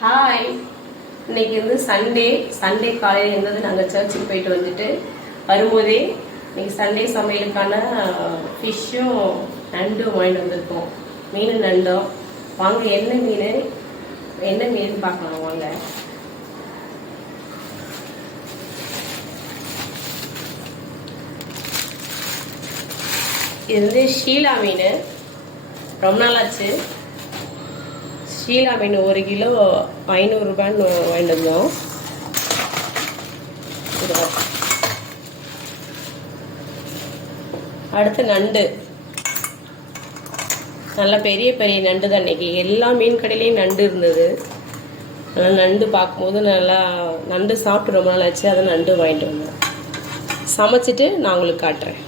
Hi, இன்னைக்கு வந்து Sunday காலையில் இருந்தது. நாங்கள் சர்ச்சுக்கு போயிட்டு வந்துட்டு வரும்போதே இன்னைக்கு சண்டே சமையலுக்கான ஃபிஷ்ஷும் நண்டும் வாங்கிட்டு வந்திருக்கோம். மீன் நண்டும். வாங்க என்ன மீன் பார்க்கலாம் வாங்க. இது வந்து ஷீலா மீன். ரொம்ப நாள் ஆச்சு. ஷீலா மீன் 1 கிலோ 500 ரூபான்னு வாங்கிட்டு வந்தோம். அடுத்து நண்டு. நல்லா பெரிய பெரிய நண்டு தான். இன்னைக்கு எல்லா மீன் கடையிலையும் நண்டு இருந்தது. அதனால் நண்டு பார்க்கும்போது நல்லா நண்டு சாப்பிட்டு ரொம்ப நாள் ஆச்சு. அதை நண்டு வாங்கிட்டு வந்தோம். சமைச்சிட்டு நான் உங்களுக்கு காட்டுறேன்.